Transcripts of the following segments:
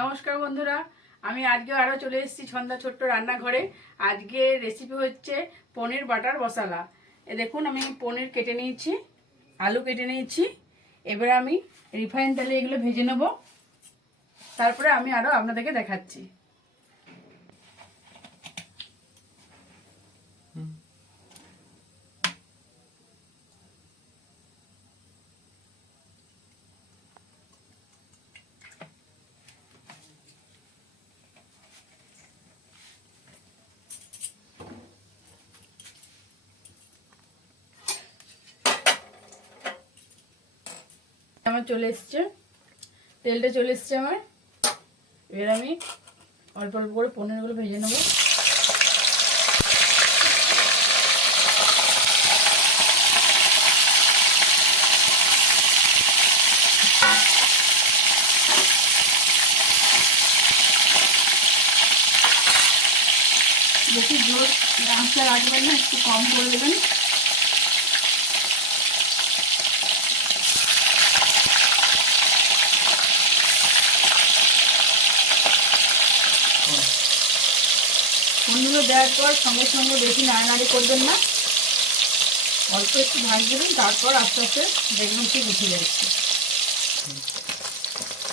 নমস্কার বন্ধুরা, আমি আজকে আরও চলে এসেছি ছন্দা ছোট্ট রান্নাঘরে। আজকে রেসিপি হচ্ছে পনির বাটার মশলা। দেখুন, আমি পনির কেটে নিয়েছি, আলু কেটে নিয়েছি। এবারে আমি রিফাইন তেলে এগুলো ভেজে নেব, তারপরে আমি আরও আপনাদেরকে দেখাচ্ছি। আমার চলে এসছে, তেলটা চলে এসছে আমার। এবার আমি অল্প অল্প করে পনিরগুলো ভেজে নেব। বেশি জোর আঁচটা রাখবেন না, একটু কম করে দেবেন। পনিরগুলো দেওয়ার পর সঙ্গে সঙ্গে বেশি নাড়ানাড়ি করবেন না, অল্প একটু ভাজ দেবেন, তারপর আস্তে আস্তে দেখবেন ঠিক উঠে যাচ্ছে।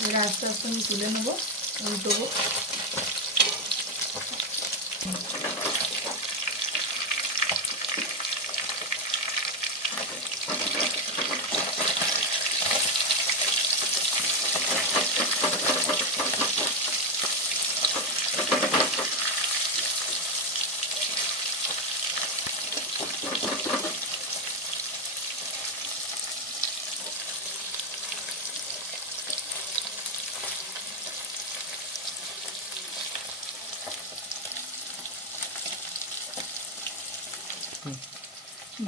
এবার আস্তে আস্তে আমি তুলে নেবো, উল্টোবো।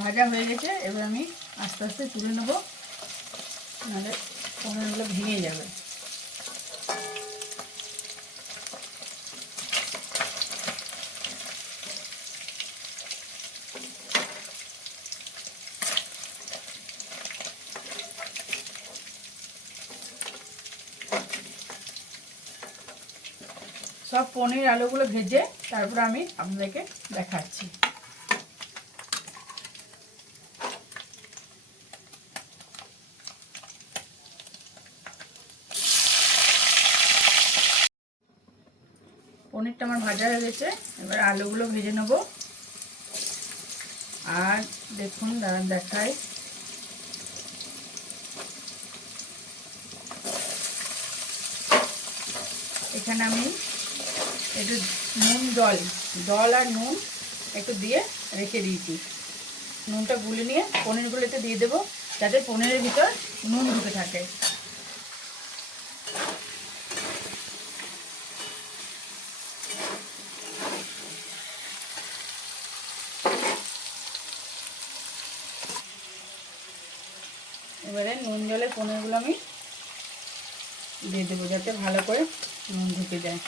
ভাজা হয়ে গেছে, এবার আমি আস্তে আস্তে তুলে নেব, নাহলে পনিরগুলো ভেঙে যাবে। সব পনির আলুগুলো ভেজে তারপর আমি আপনাদেরকে দেখাচ্ছি। পনিরটা আমার ভাজা হয়ে গেছে, এবার আলুগুলো ভেজে নেব। আর দেখুন, দেখাই, এখানে আমি একটু নুন, জল আর নুন একটু দিয়ে রেখে দিয়েছি। নুনটা গুলে নিয়ে পনিরগুলোতে দিয়ে দেবো, যাতে পনিরের ভিতর নুন ঢুকে থাকে। এবারে নুন জলে পনিরগুলো আমি দিয়ে দেবো, যাতে ভালো করে নুন ঢুকে যায়।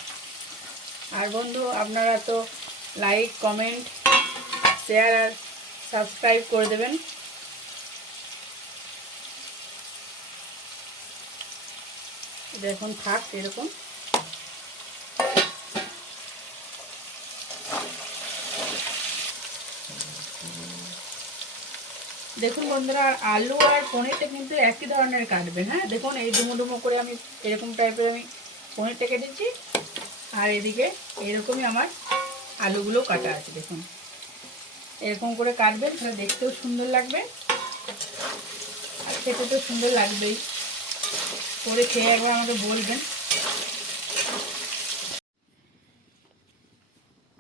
আর বন্ধু, আপনারা তো লাইক, কমেন্ট, শেয়ার আর সাবস্ক্রাইব করে দেবেন। এখন থাক এরকম। দেখুন বন্ধুরা, আলু আর পনিরটা কিন্তু একই ধরনের কাটবেন। হ্যাঁ, দেখুন, এই ডুমো ডুমো করে আমি এরকম টাইপের আমি পনিরটা কেটেছি, আর এদিকে এরকমই আমার আলুগুলো কাটা আছে। দেখুন, এরকম করে কাটবেন, তাহলে দেখতেও সুন্দর লাগবে আর খেতে তো সুন্দর লাগবেই। করে খেয়ে একবার আমাকে বলবেন।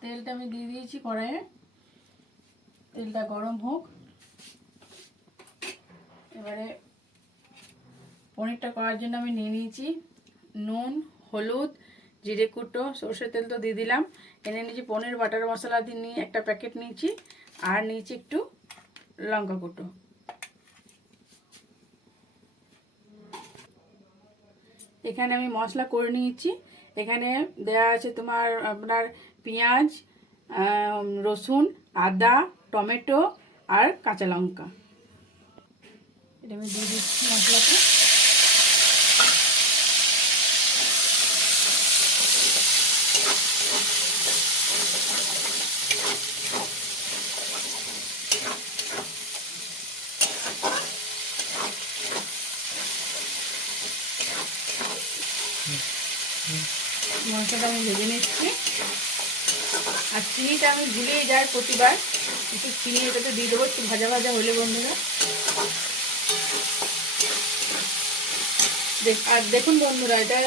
তেলটা আমি দিয়ে দিয়েছি কড়াইয়ে, তেলটা গরম হোক। এবারে পনিরটা করার জন্য আমি নিয়ে নিয়েছি নুন, হলুদ, জিরে কুটো, সর্ষের তেল তো দিয়ে দিলাম। এনে নিয়েছি পনির বাটার মশলা দিয়ে নিয়ে একটা প্যাকেট নিয়েছি, আর নিয়েছি একটু লঙ্কা কুটো। এখানে আমি মশলা করে নিয়েছি। এখানে দেয়া আছে তোমার আপনার পেঁয়াজ, রসুন, আদা, টমেটো আর কাঁচা লঙ্কা। এটা আমি দিয়ে দিচ্ছি মশলাটা। মশলাটা আমি ভেজে নিচ্ছি। আর চিনিটা আমি ভুলেই যাই প্রতিবার, একটু চিনি এটাতে দিয়ে দেবো একটু ভাজা ভাজা হলে বন্ধুরা। আর দেখুন বন্ধুরা, এটা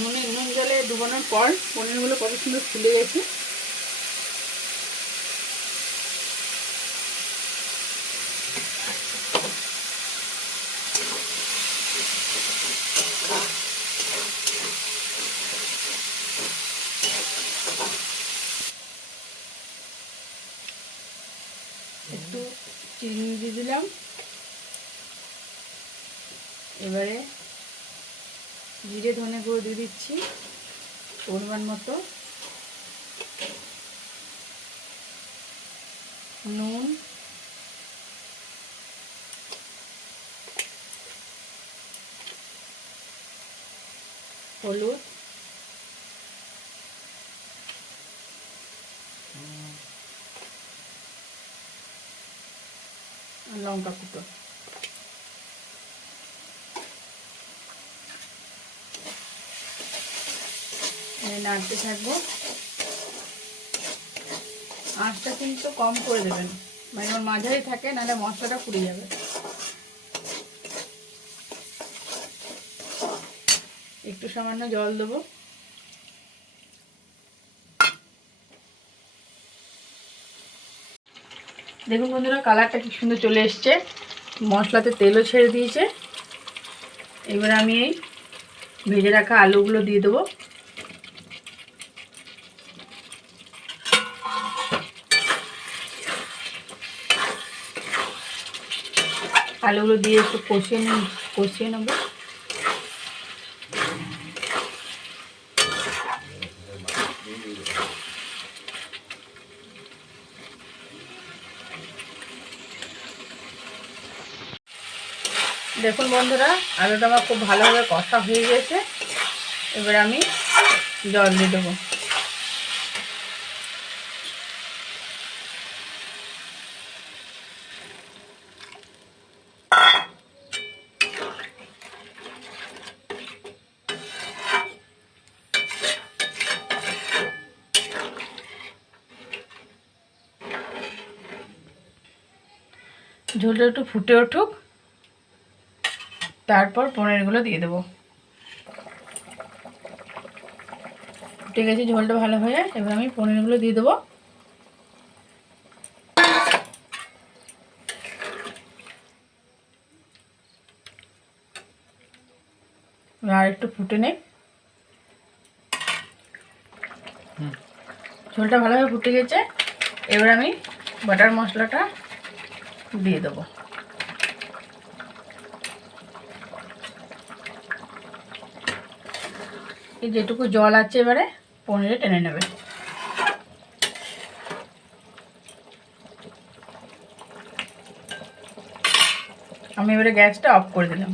নুন জলে ডুবানোর পর পনিরগুলো কত সুন্দর ফুলে গেছে। একটু চিনি দিয়ে দিলাম। এবারে জিরে ধনে গুঁড়ো দিয়ে দিচ্ছি পরিমাণ মতো, নুন, হলুদ, আর লঙ্কা কুটো। নাড়তে থাকবো। আঁচটা কিন্তু কম করে দেবেন, মানে আমার মাঝারি থাকে, নাহলে মশলাটা পুড়ে যাবে। একটু সামান্য জল দেবো। দেখুন বন্ধুরা, কালারটা কি সুন্দর চলে এসছে, মশলাতে তেলও ছেড়ে দিয়েছে। এবার আমি এই ভেজে রাখা আলুগুলো দিয়ে দেবো। আলুগুলো দিয়ে একটু কষিয়ে নেবো। দেখুন বন্ধুরা, আলুটা আমার খুব ভালোভাবে কষা হয়ে গেছে। এবার আমি জল দিয়ে দেবো। ঝোলটা একটু ফুটে উঠুক, তারপর পনিরগুলো দিয়ে দেবো। ফুটে গেছে ঝোলটা ভালো হয়ে, এবার আমি পনিরগুলো দিয়ে দেবো। আর একটু ফুটে নেই। ঝোলটা ভালোভাবে ফুটে গেছে, এবার আমি বাটার মশলাটা দিয়ে দেবো। এই যেটুকু জল আছে এবারে পনিরে টেনে নেবে। আমি এবারে গ্যাসটা অফ করে দিলাম।